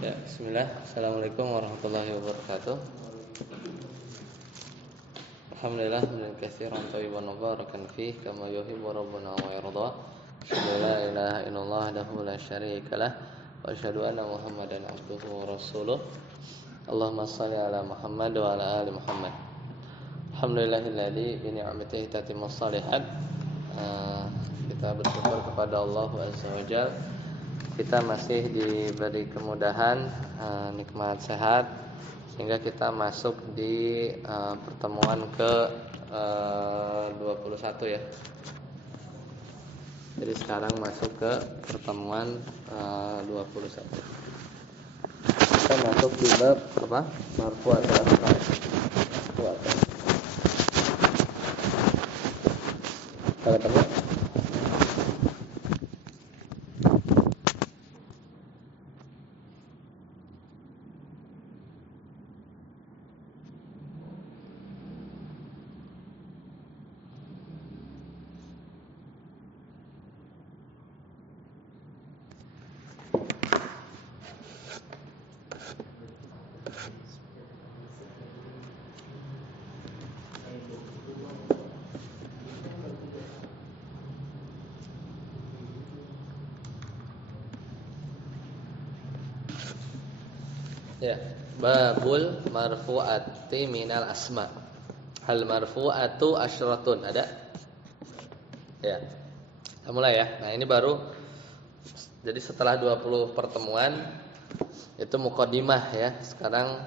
Ya, bismillah. Assalamualaikum warahmatullahi wabarakatuh. Alhamdulillah min katsiran thayyiban mubarakan fih kama yuhibbu rabbuna wa yarda. La ilaha illallah wahdahu la syarika lah wa asyhadu anna Muhammadan abduhu wa rasuluh. Allahumma shalli ala Muhammad wa ala ali Muhammad. Alhamdulillahilladzi bi ni'matihi tatimmus shalihat. Kita bersyukur kepada Allah Azza wa Jalla. Kita masih diberi kemudahan, nikmat sehat, sehingga kita masuk di pertemuan ke 21 ya. Jadi sekarang masuk ke pertemuan 21. Kita masuk di bab apa? Marfu atau asma. Kalau ketemu ya, babul marfu'ati minal asma. Hal marfu'atu asyratun. Ada? Ya. Kita mulai ya. Nah, ini baru, jadi setelah 20 pertemuan itu muqaddimah ya. Sekarang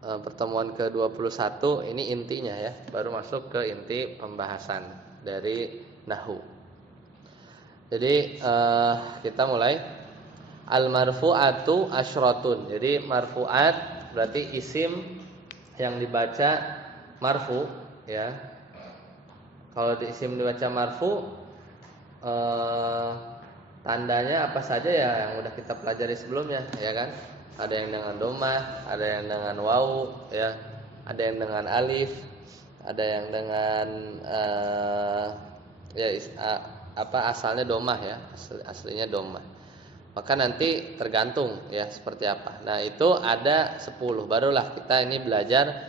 pertemuan ke-21 ini intinya ya. Baru masuk ke inti pembahasan dari nahwu. Jadi kita mulai. Al-marfu'atu asyratun. Jadi marfu'at berarti isim yang dibaca marfu ya. Kalau di isim dibaca marfu tandanya apa saja ya yang udah kita pelajari sebelumnya ya kan? Ada yang dengan domah, ada yang dengan wawu ya, ada yang dengan alif, ada yang dengan asalnya domah ya, aslinya domah. Maka nanti tergantung ya seperti apa. Nah, itu ada 10. Barulah kita ini belajar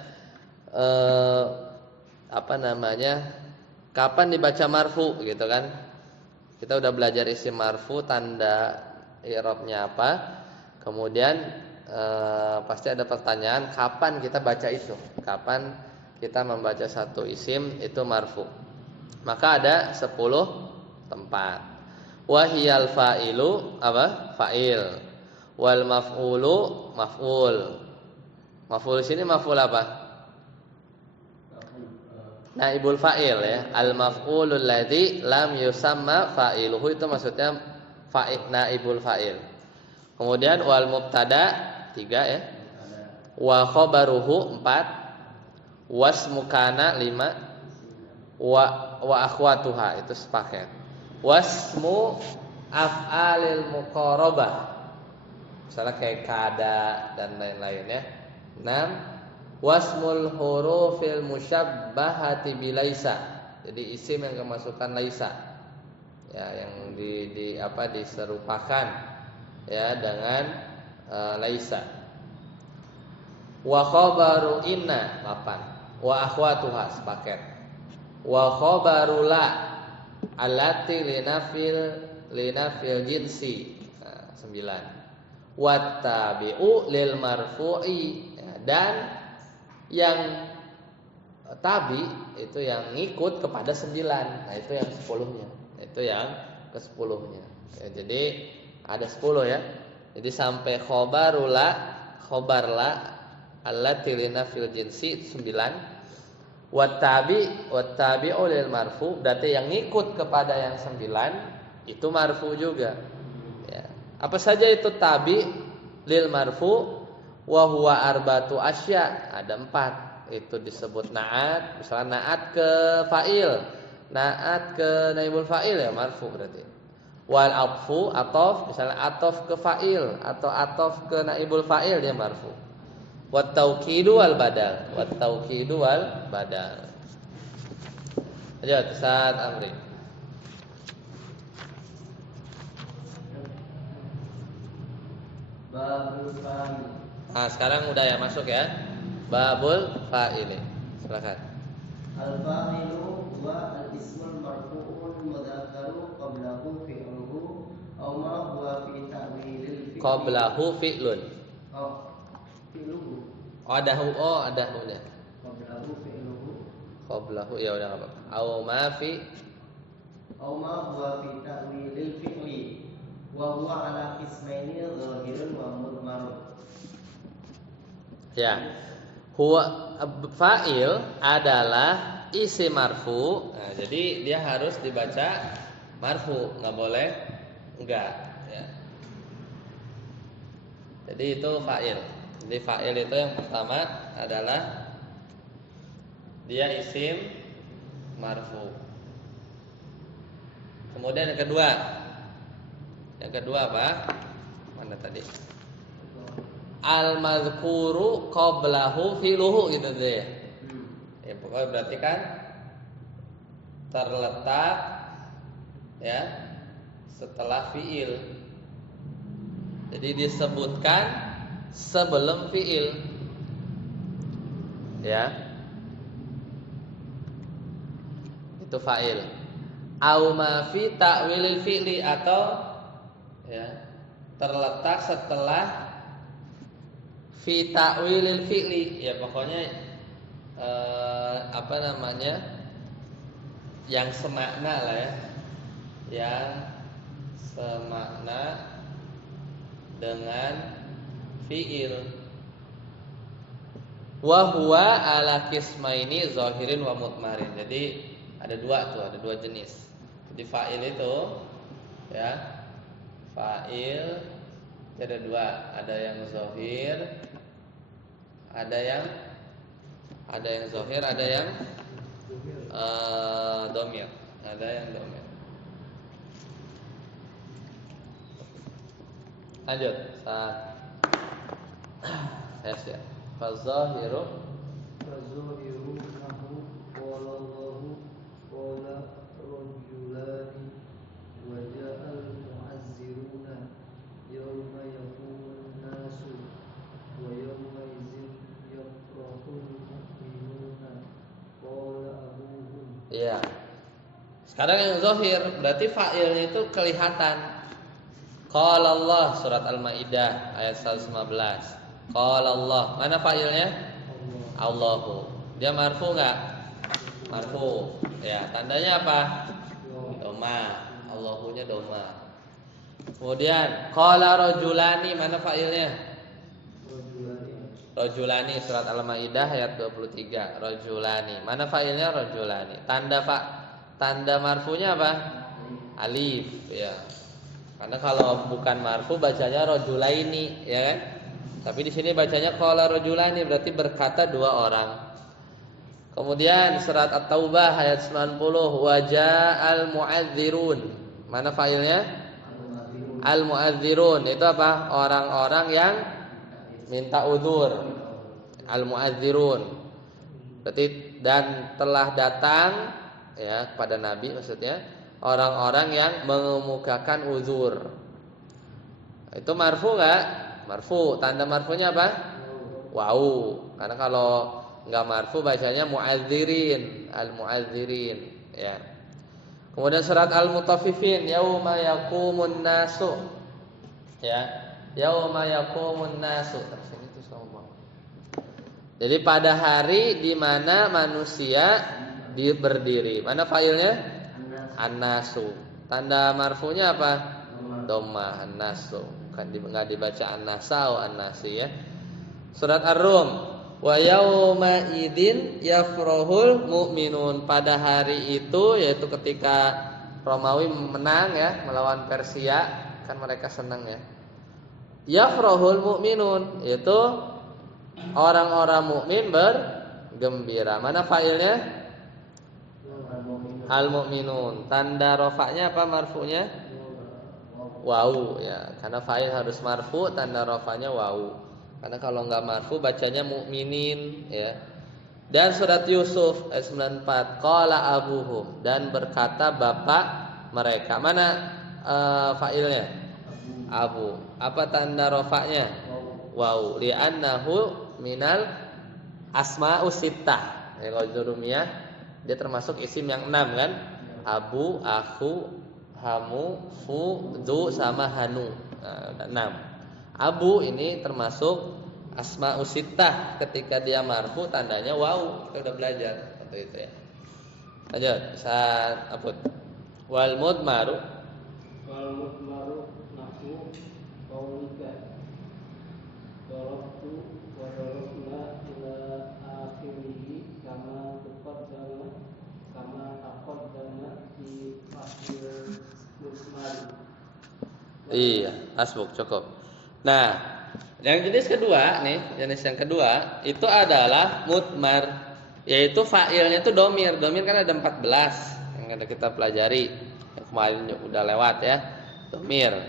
kapan dibaca marfu gitu kan. Kita udah belajar isim marfu, tanda i'rabnya apa. Kemudian pasti ada pertanyaan kapan kita baca itu. Kapan kita membaca satu isim itu marfu. Maka ada 10 tempat. Wahiyal fa'ilu apa? Fa'il. Wal maf'ulu maf'ul. Maf'ul sini maf'ul apa? Naibul fa'il ya. Al maf'ulul ladzi lam yusamma fa'iluhu, itu maksudnya fa'il, naibul fa'il. Kemudian wal mubtada 3 ya. Wa khabaruhu 4. Wasmukana 5. Wa akhwatuha itu sepaket. Wasmu af'alil muqarabah, misalnya kayak kada dan lain-lain ya. 6. Wasmul hurufil musyabbahati bilaisa. Jadi isim yang kemasukan laisa. Ya, yang diserupakan ya dengan laisa. Wa khabaru inna 8. Wa akhwatuha sepaket. Wa khabaru la allati linafil jinsi 9. Wattabi'u lil marfu'i, dan yang tabi itu yang ngikut kepada 9. Nah, itu yang 10-nya. Itu yang ke-10-nya. Ya, jadi ada 10 ya. Jadi sampai khobar la allati linafil jinsi 9. Wattabi'u lil marfu, berarti yang ngikut kepada yang 9 itu marfu juga ya. Apa saja itu tabi lil marfu? Wa huwa arbatu asya, ada 4. Itu disebut na'at, misalnya na'at ke fa'il, na'at ke naibul fa'il ya marfu berarti. Wal atfu, atof, misalnya atof ke fa'il atau atof ke naibul fa'il dia marfu. Wat tauqidu wal badal. Wat tauqidu wal badal. Ayo Ustaz Amri. Babul fa'il. Nah, sekarang udah ya masuk ya. Babul fa'il. Silakan. Al-fa'ilu wa al-ismul marfu'un mudhakkaru qablahu fi'luhu aw ma huwa fi ta'wilil fi'li. Qablahu fi'lun. Oh, fi'luhu. Ada hunya. Qablahu fi'luhu. Qablahu ya udah enggak apa-apa. Aw ma fi huwa fi ta'wilil fi'li wa huwa ala qismaini dhahirun wa mudmarun. ya. Huwa fa'il adalah isim marfu. Nah, jadi dia harus dibaca marfu, enggak boleh enggak ya. Jadi itu fa'il. Jadi fa'il itu yang pertama adalah dia isim marfu. Kemudian yang kedua apa? Mana tadi? Al-madhkuru qablahu fi'luhu gitu deh. Ya pokoknya berarti kan terletak ya setelah fi'il. Jadi disebutkan sebelum fi'il. Ya. Itu fa'il. Au ma fi ta'wilil fi'li atau ya terletak setelah fi ta'wilil fi'li. Ya pokoknya apa namanya? Yang semakna lah ya. Yang semakna dengan fi'il. Wa huwa ala qismaini zahirin wa mudmarin. Jadi ada dua jenis. Jadi fa'il itu ya, fa'il ada dua, ada yang zahir, ada yang zahir, ada yang dhamir, ada yang dhamir. Lanjut. Ya. Fazahiru nahu qala Allahu qala rajulani wa ja'al mu'azziruna yawma yaqumun nasu wa yawma idzin yafrahul mu'minuna qala abuhum. Iya. Sekarang yang zahir berarti fa'ilnya itu kelihatan. Qala Allah surat Al-Maidah ayat 115. Qala Allah. Mana fa'ilnya? Allahu. Dia marfu enggak? Marfu. Ya, tandanya apa? Doma. Allahunya doma. Kemudian qala rajulani, mana fa'ilnya? Rajulani surat Al-Maidah ayat 23. Rajulani. Mana fa'ilnya? Rajulani. Tanda marfunya apa? Alif, ya. Karena kalau bukan marfu bacanya rajulaini, ya kan? Tapi di sini bacanya qala rajulani, berarti berkata dua orang. Kemudian surat At-Taubah ayat 90, wa ja'al mu'adzirun. Mana fa'ilnya? Al-mu'adzirun. Itu apa? Orang-orang yang minta udzur. Al-mu'adzirun. Berarti dan telah datang ya kepada Nabi, maksudnya orang-orang yang mengemukakan uzur. Itu marfu enggak? Marfu. Tanda marfunya apa? Wau. Karena kalau enggak marfu bacanya mu'adzirin, al-mu'adzirin, ya. Kemudian surat Al-Mutaffifin, yauma yaqumun nasu. Ya. Yauma yaqumun nasu. Sini tuh sama. Jadi pada hari di mana manusia berdiri. Mana fa'ilnya? An-nasu. Tanda marfunya apa? Dhamma, an-nasu. Kan enggak dibaca an-nasau, an-nasi ya. Surat Ar-Rum, wa yauma idzin yafrahul mu'minun. Pada hari itu, yaitu ketika Romawi menang ya melawan Persia, kan mereka senang ya. Yafrahul mu'minun, yaitu orang-orang mukmin bergembira. Mana fa'ilnya? Al-mu'minun. Tanda rafa'nya apa marfu'nya? Wau ya, karena fa'il harus marfu, tanda rafa'nya wau. Karena kalau enggak marfu bacanya mu'minin ya. Dan surat Yusuf ayat 94, qala abuhum, dan berkata bapak mereka. Mana fa'ilnya? Abu. Apa tanda rofaknya? Waw. Li'annahu minal asma'us sittah. Kalau jurumiyah dia termasuk isim yang 6 kan? Abu, aku, hamu, fu, du sama hanu. Nah, 6. Abu ini termasuk asma'us sittah. Ketika dia marfu tandanya waw. Kita udah belajar seperti itu ya. Lanjut, saat aput. Wal mudmaru nahwu qaulika darabtu wa darabna ila akhirih kama taqaddama fi faslil mudmar. Iya, asbuk cukup. Nah, yang jenis kedua nih, jenis yang kedua itu adalah mudmar, yaitu fa'ilnya itu domir. Domir kan ada 14 yang ada kita pelajari. Yang kemarin udah lewat ya. Domir.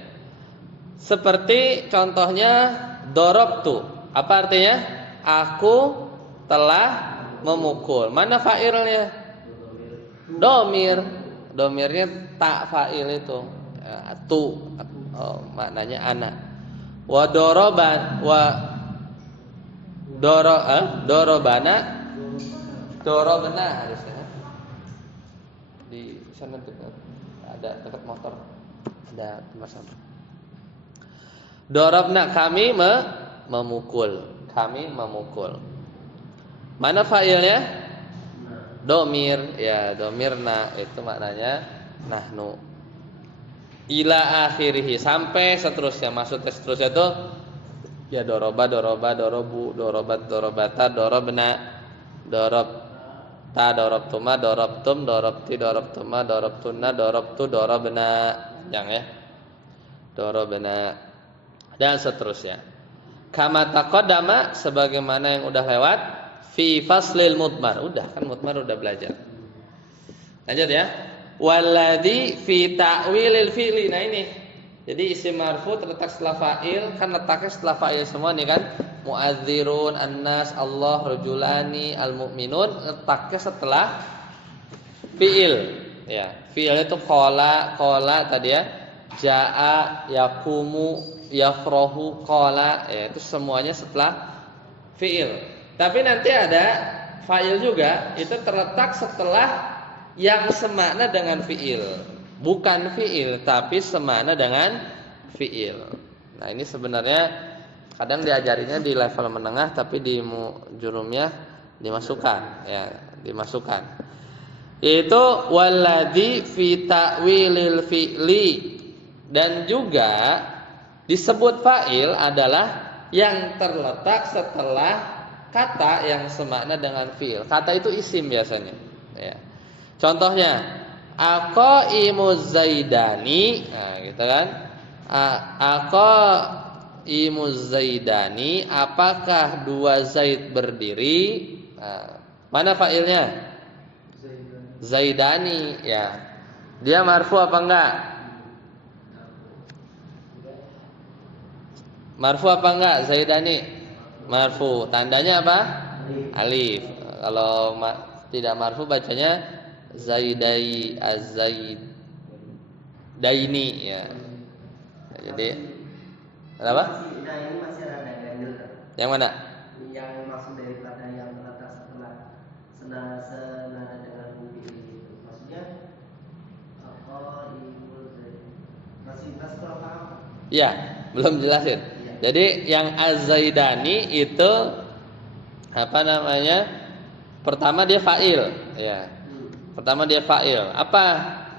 Seperti contohnya dorobtu. Apa artinya? Aku telah memukul. Mana fa'ilnya? Domir. Domirnya tak fa'il itu. Tu. Maknanya anak. Wa doroban. Dorobana. Dorobana harusnya. Di sana dekat ada dekat motor ada tempat sampah. Dorobna kami memukul. Kami memukul. Mana fa'ilnya? Domir. Ya, domirna itu maknanya nahnu. Ila akhirih sampai seterusnya. Maksudnya seterusnya itu ya doroba, dorobu, dorobat, dorobata, dorobna, dorobta, dorobtuma, dorobtum, dorobti, dorobtuma, dorobtuna, dorobtu, dorobna. Yang ya. Dorobna dan seterusnya. Kama taqaddama sebagaimana yang udah lewat fi faslil mudmar. Udah kan mudmar udah belajar. Lanjut ya. Walladzi fi ta'wilil fi'li. Nah ini. Jadi isim marfu terletak setelah fa'il, kan letaknya setelah fa'il semua nih kan. Mu'adzirun, annas, Allah, rajulani, almu'minun letaknya setelah fi'il. Ya, fi'il itu qala tadi ya. Jaa, yaqumu, yafrahu, qala, ya itu semuanya setelah fi'il. Tapi nanti ada fa'il juga, itu terletak setelah yang semakna dengan fi'il. Bukan fi'il tapi semakna dengan fi'il. Nah, ini sebenarnya kadang diajarinya di level menengah tapi di jurumiyah dimasukkan ya, dimasukkan. Yaitu walladzi fi ta'wilil fi'li, dan juga disebut fa'il adalah yang terletak setelah kata yang semakna dengan fi'il. Kata itu isim biasanya ya. Contohnya aqaimuz zaidani, nah gitu kan. Aqaimuz zaidani, apakah dua Zaid berdiri? Nah, mana fa'ilnya? Zaidani ya. Dia marfu apa enggak? Marfu apa enggak Zaidani? Marfu. Tandanya apa? Alif. Kalau tidak marfu bacanya Zaidai Az-Zaidaini ya. Jadi apa? Nah, ini masih ada ganjil. Yang mana? Yang maksud daripada yang terletak setelah senada dengan fi'il itu. Maksudnya masih kurang paham? Ya, belum jelasin. Jadi yang Az-Zaidani itu apa namanya? Pertama dia fa'il ya. Pertama dia fa'il. Apa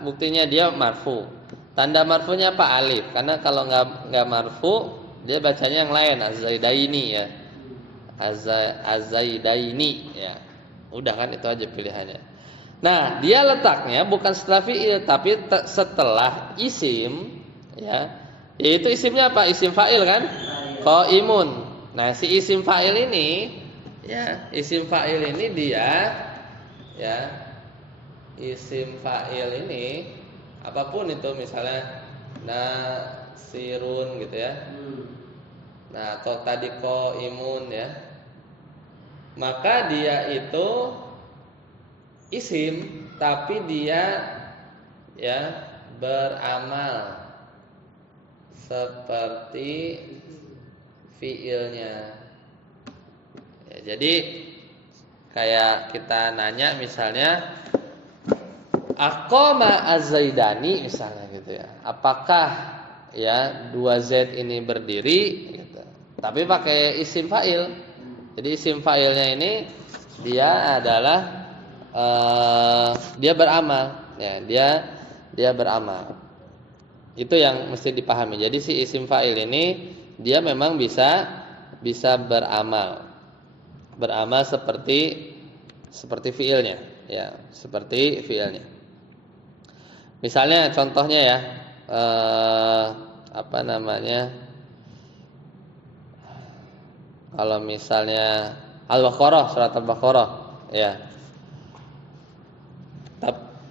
buktinya dia marfu? Tanda marfunya apa? Alif. Karena kalau enggak marfu, dia bacanya yang lain, Az-Zaidaini ya. Az-Zaidaini ya. Udah kan itu aja pilihannya. Nah, dia letaknya bukan setelah fi'il tapi setelah isim ya. Yaitu isimnya apa? Isim fa'il kan? Qaimun. Nah, si isim fa'il ini ya, isim fa'il ini dia ya, isim fa'il ini apapun itu, misalnya nasirun gitu ya. Nah, atau tadi qaimun ya. Maka dia itu isim tapi dia ya beramal seperti fiilnya. Ya, jadi kayak kita nanya misalnya aqama az-zaidani misalnya gitu ya. Apakah ya 2Z ini berdiri gitu. Tapi pakai isim fa'il. Jadi isim fa'ilnya ini dia adalah dia beramal ya, dia beramal. Itu yang mesti dipahami. Jadi si isim fa'il ini dia memang bisa beramal. Beramal seperti fiilnya ya, seperti fiilnya. Misalnya contohnya ya, apa namanya? Kalau misalnya Al-Baqarah, surat Al-Baqarah, ya.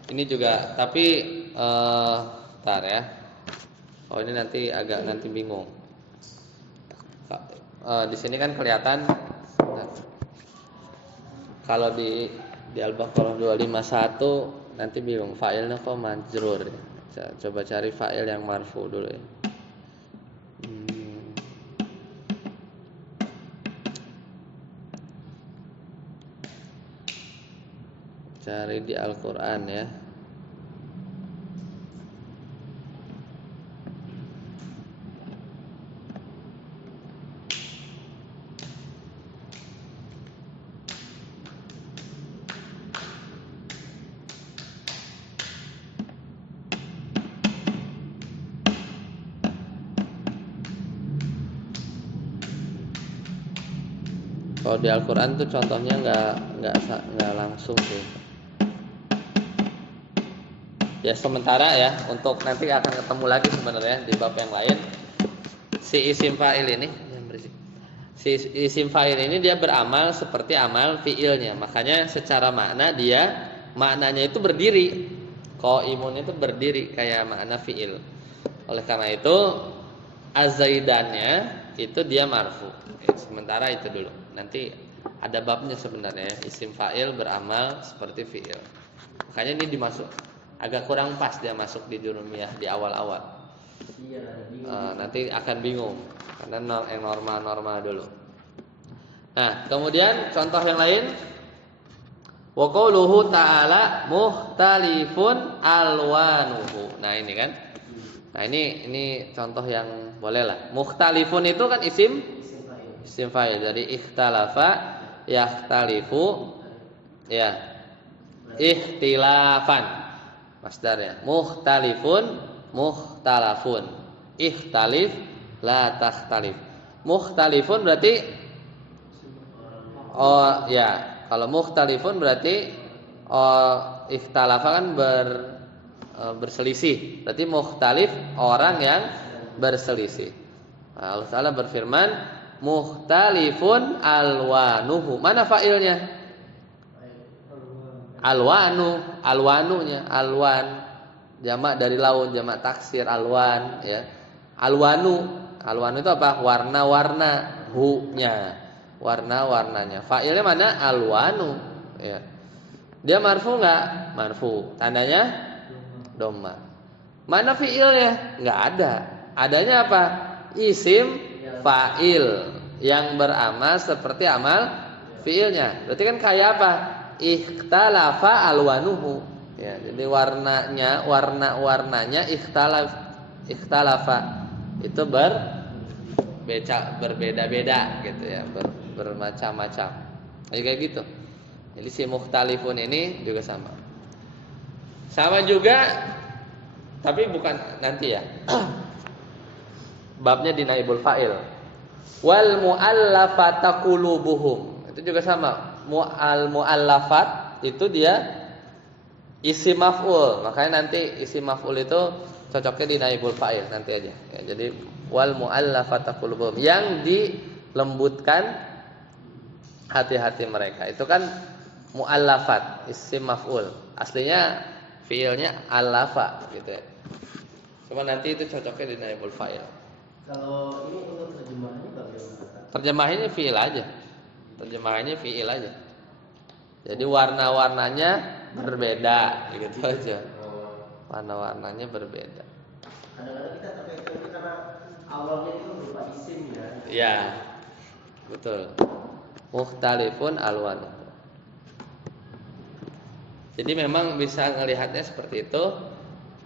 Ini juga, tapi ntar ya. Oh ini nanti bingung. Di sini kan kelihatan kalau di Al-Baqarah 251 nanti bingung fa'ilnya kok majrur ya. Coba cari fa'il yang marfu dulu ya. Cari di Al-Qur'an ya. Kalau di Al-Qur'an tuh contohnya nggak langsung tuh. Ya sementara ya, untuk nanti akan ketemu lagi sebenarnya di bab yang lain. Si isim fa'il ini, si isim fa'il ini dia beramal seperti amal fiilnya. Makanya secara maknanya itu berdiri. Qaimun itu berdiri kayak makna fiil. Oleh karena itu az-zaidannya itu dia marfu. Sementara itu dulu. Nanti ada babnya sebenarnya isim fa'il beramal seperti fiil. Makanya ini dimasuk agak kurang pas dia masuk di jurumiyah di awal-awal. Nanti akan bingung karena yang normal-normal dulu. Nah, kemudian contoh yang lain wa qauluhu ta'ala mukhtalifun alwanuhu. Nah, ini kan. Nah, ini contoh yang boleh lah. Mukhtalifun itu kan isim fa'il. Jadi ikhtalafa yakhtalifu ya. Ikhtilafan masdarnya. Mukhtalifun mukhtalafun. Ikhtalif la takhtalif. Mukhtalifun berarti kalau mukhtalifun berarti ikhtalafa kan berselisih. Berarti mukhtalif orang yang berselisih. Nah, Allah Ta'ala berfirman mukhtalifun alwanuhu. Mana fa'ilnya? Alwanunya, alwan jamak dari laun, jamak taksir alwan ya. Alwanu itu apa? Warna-warna, hu-nya. Warna-warnanya. Fa'ilnya mana? Alwanu ya. Dia marfu enggak? Marfu. Tandanya dhamma. Mana fi'ilnya? Enggak ada. Adanya apa? Isim fa'il yang beramal seperti amal fi'ilnya. Berarti kan kayak apa? Ikhtalafa alwanuhu ya, jadi warna-warnanya ikhtalafa itu berbeda-beda gitu ya, bermacam-macam. Kayak gitu. Jadi si mukhtalifun ini juga sama juga, tapi bukan nanti ya. Babnya di naibul fa'il. Wal mu'allafata qulubuhum. Itu juga sama. Mu'allafat itu dia isim maf'ul. Makanya nanti isim maf'ul itu cocoknya di naibul fa'il nanti aja ya, jadi wal mu'allafata qulubuhum, yang dilembutkan hati-hati mereka. Itu kan mu'allafat, isim maf'ul. Aslinya fiilnya alafa gitu ya. Cuma nanti itu cocoknya di naibul fa'il. Kalau ini untuk terjemahannya bagaimana? Terjemahannya fiil aja. Jadi warna-warnanya berbeda, gitu aja. Warna-warnanya berbeda. Kadang-kadang kita terkait karena awalnya itu berupa isim ya. Ya, betul. Mukhtalifun alwanuhu. Jadi memang bisa ngelihatnya seperti itu.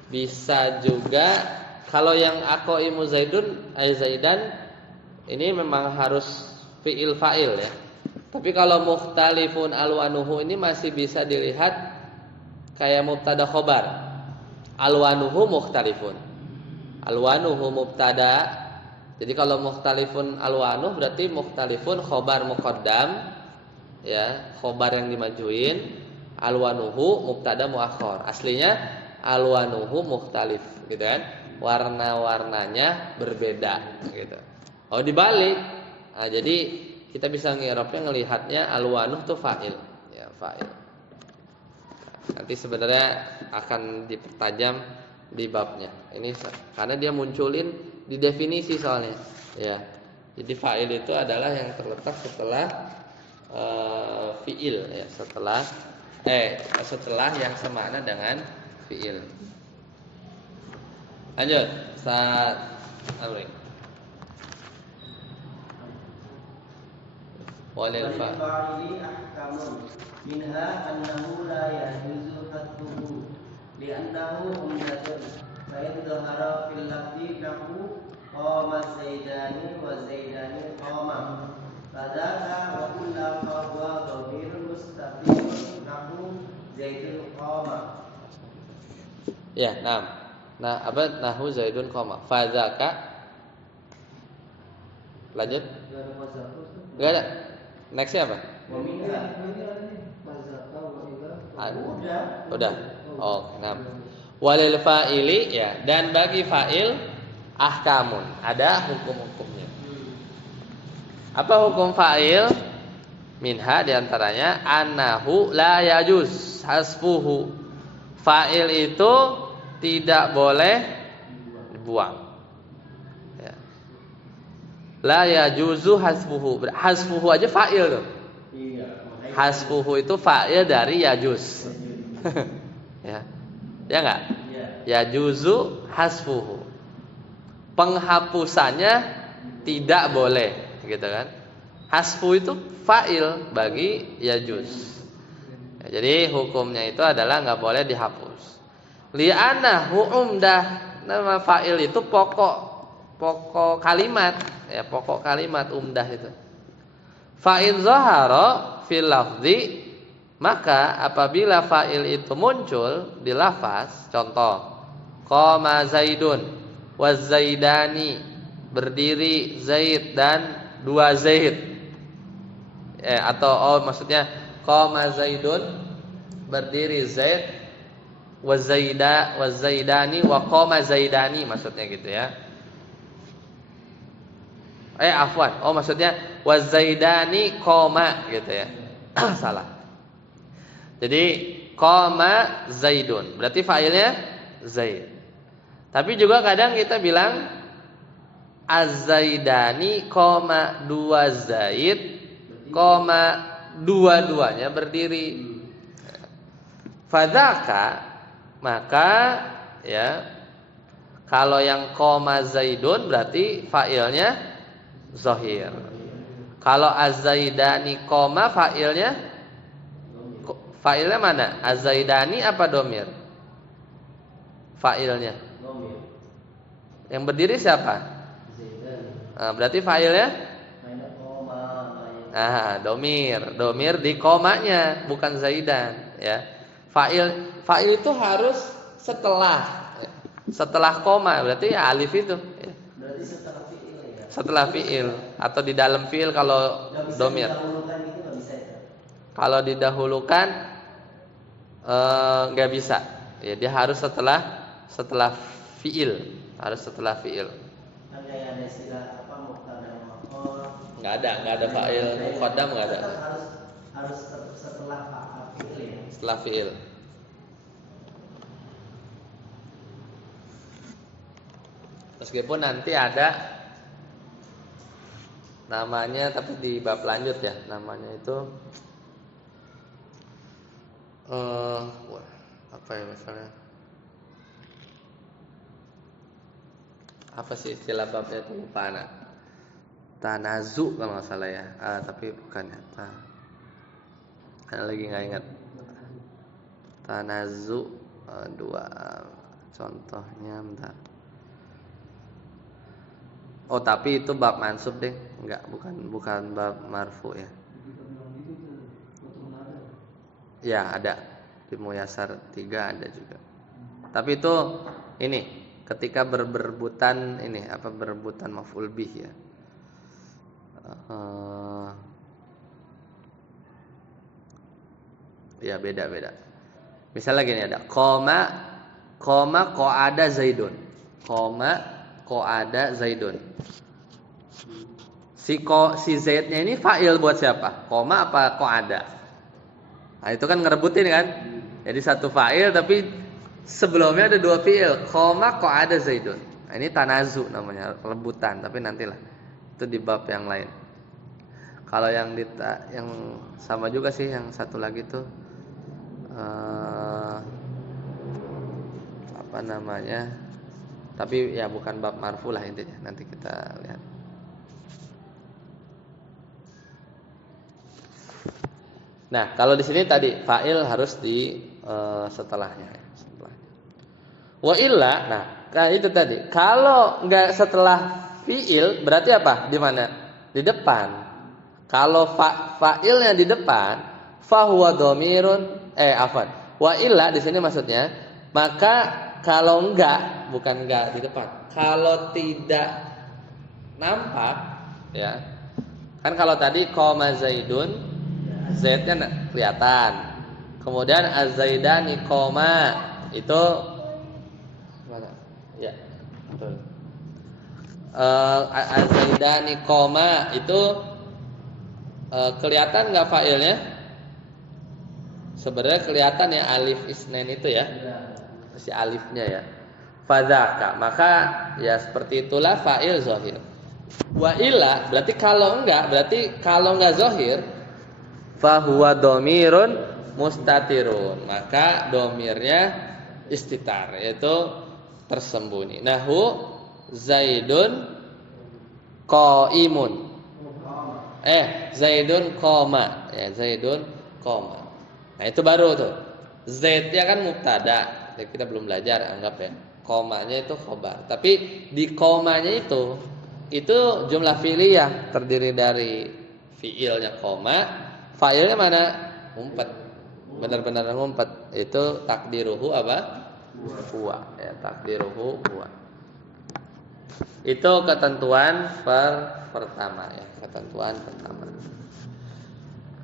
Bisa juga kalau yang aqaimu zaidun ay zaidan ini memang harus fiil fa'il ya. Tapi kalau mukhtalifun alwanuhu ini masih bisa dilihat kayak mubtada khobar. Alwanuhu mukhtalifun. Alwanuhu mubtada. Jadi kalau mukhtalifun alwanuh berarti mukhtalifun khobar muqaddam ya, khobar yang dimajuin. Alwanuhu mubtada muakhar. Aslinya alwanuhu mukhtalif gitu kan. Warna-warnanya berbeda gitu. Oh dibalik. Nah, jadi kita bisa ngirapnya ngelihatnya alwanuh tuh fa'il ya, fa'il. Nanti sebenarnya akan dipertajam di babnya. Ini karena dia munculin di definisi soalnya ya. Jadi fa'il itu adalah yang terletak setelah fi'il ya, setelah yang semakna dengan fi'il. Lanjut, Ustaz Amri. Walil fa'ili ahkamun minha annahu la yajuzu hadduhu li'annahu umdatun fa in dhahara fil lafzi nahu qama zaidani wa zaidani qama fadzaka wa illa fa huwa dhamirun mustaqim nahu zaidun qama. Ya, nah apa nahu zaidun qama fadzaka. Lanjut. Enggak ada. Nextnya apa? Udah. Oh, nah. Walil fa'ili ya, dan bagi fa'il ahkamun, ada hukum-hukumnya. Apa hukum fa'il? Minha diantaranya annahu la yajuz hasfuhu. Fa'il itu tidak boleh dibuang. La yajuzu hasfuhu. Hasfuhu aja fa'il tuh. Hasfuhu itu fa'il dari yajuz. Ya. Ya enggak? Yajuzu hasfuhu. Penghapusannya tidak boleh, gitu kan? Hasfu itu fa'il bagi yajuz. Ya, jadi hukumnya itu adalah enggak boleh dihapus. Li'annahu umdah. Nama fa'il itu pokok kalimat ya, pokok kalimat umdah itu. Fa in zahara fil lafzi, maka apabila fa'il itu muncul di lafaz, contoh qama zaidun wa zaidani, berdiri Zaid dan dua Zaid ya, atau maksudnya qama zaidun, berdiri Zaid wa zaidani wa qama zaidani, maksudnya gitu ya. Afwan. Oh maksudnya wazaidani koma gitu ya. Salah. Jadi koma zaidun. Berarti fa'ilnya Zaid. Tapi juga kadang kita bilang az-zaidani koma dua Zaid koma dua-duanya berdiri. Fadzaka, maka ya, kalau yang koma zaidun berarti fa'ilnya zahir. Kalau az-zaidani koma fa'ilnya mana? Az-zaidani apa domir? Fa'ilnya. Yang berdiri siapa? Nah, berarti fa'ilnya domir di komanya, bukan zaidan ya. Fa'il itu harus setelah koma, berarti ya alif itu ya. Berarti setelah fi'il atau di dalam fi'il kalau domir. Kalau didahulukan nggak bisa. Ya, dia harus setelah fi'il, harus setelah fi'il. Kan kayak ada istilah apa mubtada muakhar. Nggak ada fa'il muqaddam, nggak ada. Harus setelah fi'il ya. Setelah fi'il. Meskipun nanti ada namanya, tapi di bab lanjut ya, namanya itu apa ya misalnya, Apa sih istilah babnya itu lupa anak. Tanazu kalau nggak salah ya. Tapi bukan ya. Anak lagi nggak ingat. Tanazu dua contohnya bentar. Oh tapi itu bab mansub deh, enggak bukan bab marfu ya. Ya ada di Muyasar 3 ada juga. Tapi itu ini ketika berebutan ini apa berebutan maf'ul bih ya. Ya beda. Misalnya gini ada koma qa'ada Zaidun. Qa'ada Zaidun. Si Zaidnya ini fa'il buat siapa? Koma apa qa'ada? Nah, itu kan ngerebutin kan? Jadi satu fa'il tapi sebelumnya ada dua fi'il. Qoma qa'ada Zaidun. Nah, ini tanazu namanya, rebutan, tapi nantilah. Itu di bab yang lain. Kalau yang sama juga sih yang satu lagi tuh apa namanya? Tapi ya bukan bab marfu lah intinya. Nanti kita lihat. Nah, kalau di sini tadi fa'il harus di setelahnya. Wa illa, nah, kayak itu tadi. Kalau enggak setelah fi'il berarti apa? Di mana? Di depan. Kalau fa'ilnya di depan, fa huwa dhamirun wa illa di sini maksudnya, maka kalau bukan enggak di depan. Kalau tidak nampak ya. Kan kalau tadi qoma Zaidun, Z-nya kelihatan. Kemudian az-Zaidani qoma itu mana? Ya, betul. Az-Zaidani qoma itu kelihatan enggak fa'ilnya? Sebenarnya kelihatan ya alif isnain itu ya. Si alifnya ya. Fadzaka, maka ya seperti itulah fa'il zahir. Wa illa berarti kalau enggak zahir, fa huwa dhamirun mustatirun, maka dhamirnya istitar yaitu tersembunyi. Nahu Zaidun qaimun. Zaidun qoma. Ya, Zaidun qoma. Nah, itu baru tuh. Zaidnya kan mubtada. Kita belum belajar, anggap ya. Komanya itu khobar. Tapi di komanya itu jumlah fi'liyah terdiri dari fi'ilnya koma, fa'ilnya mana? Ngumpet. Benar-benar ngumpet. Itu takdiruhu apa? Huwa. Ya, takdiruhu huwa. Itu ketentuan pertama ya, ketentuan pertama.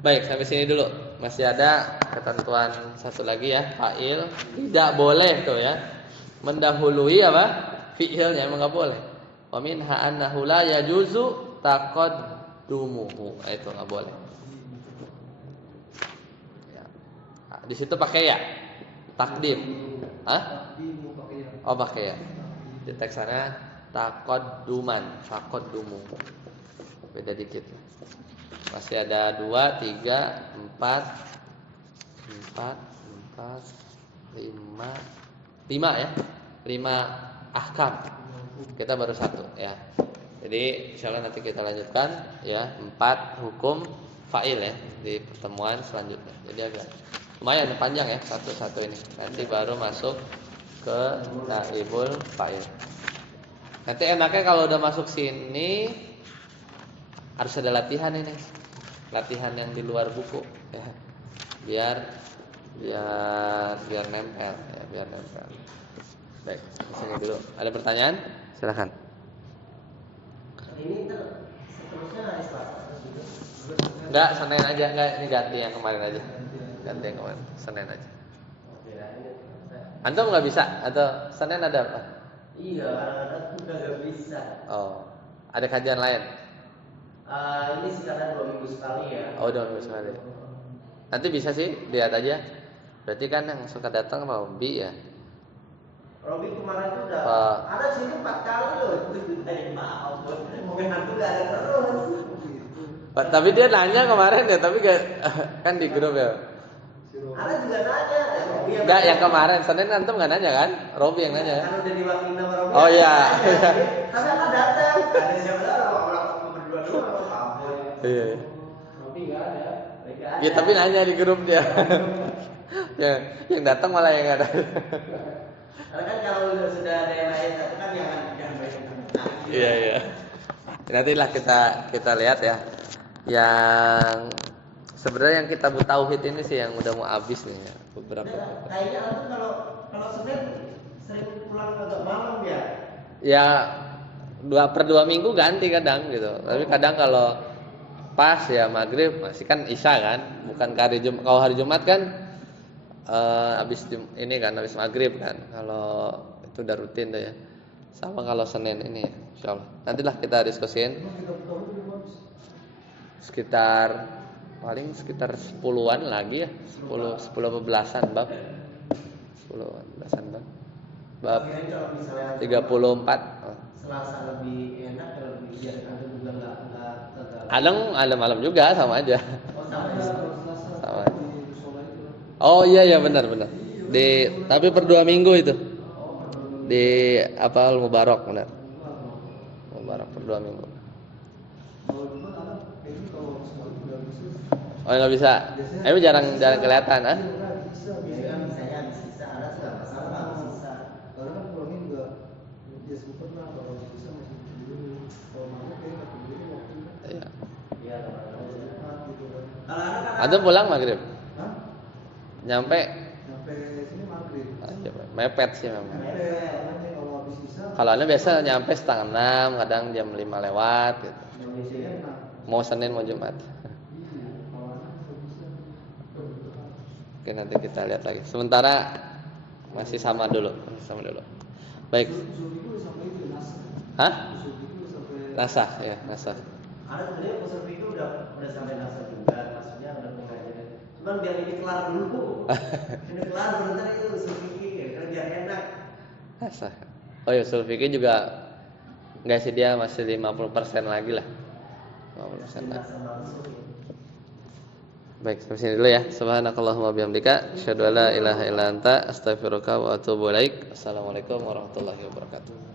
Baik, sampai sini dulu. Masih ada ketentuan satu lagi ya, fa'il tidak boleh tuh ya mendahului apa? Fi'ilnya enggak boleh. Wa minha annahu la yajuzu taqaddumuhu. Itu enggak boleh. Ya. Di situ pakai ya. Takdim. Hah? Oh, pakai ya. Di teks sana taqadduman, taqaddumu. Beda dikit. Masih ada 2, 3, 4, 5 ya. 5 ahkam. Kita baru 1 ya. Jadi insyaallah nanti kita lanjutkan ya 4 hukum fa'il ya di pertemuan selanjutnya. Jadi agak lumayan panjang ya satu-satu ini. Nanti baru masuk ke naibul fa'il. Nanti enaknya kalau udah masuk sini harus ada latihan ini. Latihan yang di luar buku ya. Biar nempel ya, biar nempel. Baik, misalnya dulu. Ada pertanyaan? Silakan. Ini seterusnya hari Selasa. Enggak, Senin aja, enggak ini ganti yang kemarin aja. Ganti yang kemarin, Senin aja. Antum enggak bisa atau Senin ada apa? Iya, kadang-kadang enggak bisa. Oh, ada kajian lain? Ini sekitar 2 minggu sekali ya. Oh, 2 minggu sekali. Nanti bisa sih, lihat aja. Berarti kan yang suka datang Robi ya. Robi kemarin tuh udah ada sini 4 kali loh. Maaf, mungkin hantu gak ada terus. Tapi dia nanya kemarin ya, tapi kan di grup ya. Ada juga nanya, Robi Enggak, yang kemarin Senin antum nggak nanya kan? Robi yang nanya. Kan udah diwakilin sama Robi. Oh iya. Tapi kan datang. Ada siapa tahu orang berdua doang apa. Iya. Robi enggak ada. Ya tapi nanya di grup dia. yang datang malah yang nggak ada. Karena kan kalau sudah ada yang lain satu kan yang baik. Iya. Nantilah kita lihat ya. Yang sebenarnya yang kita tauhid ini sih yang udah mau habis nih ya, beberapa. Kayaknya antum kalau Senin sering pulang agak malam ya. Ya 2/2 minggu ganti kadang gitu. Tapi kadang kalau pas ya maghrib masih kan isya kan, bukan hari Jumat. Kalau hari Jumat kan habis ini kan habis maghrib kan. Kalau itu udah rutin tuh ya. Sama kalau Senin ini insyaallah. Nantilah kita diskusin. Sekitar 10-an lagi ya. 10 apa belasan bab. 10-an belasan bab. Bab 34. Selasa lebih enak kalau lebih biar antum juga enggak Ada malam juga sama aja. Oh, sama ya. Sama aja. Oh iya benar. Tapi per 2 minggu itu. Di apa Mubarak benar. Mubarak per 2 minggu. Oh nggak bisa. Emang jarang kelihatan ah? Ada pulang maghrib? Nyampe sini maghrib. Mepet sih memang. Kalau anda biasa nyampe 5:30, kadang jam 5 lewat gitu. Mau Senin mau Jumat. Oke nanti kita lihat lagi. Sementara masih sama dulu. Baik. Hah? Nasah ya, nasah. Ada sebenarnya usul itu udah sampai nasab juga, maksudnya udah mengajarin. Cuman biar ini kelar dulu. Ini kelar bentar itu usul fikih kan biar enak. Nasah. Oh ya usul fikih juga enggak sih dia masih 50% lagi lah. 50% lagi. Baik, sampai sini dulu ya. Subhanakallahumma bihamdika asyhadu an la ilaha illa anta astaghfiruka wa atubu ilaik. Assalamualaikum warahmatullahi wabarakatuh.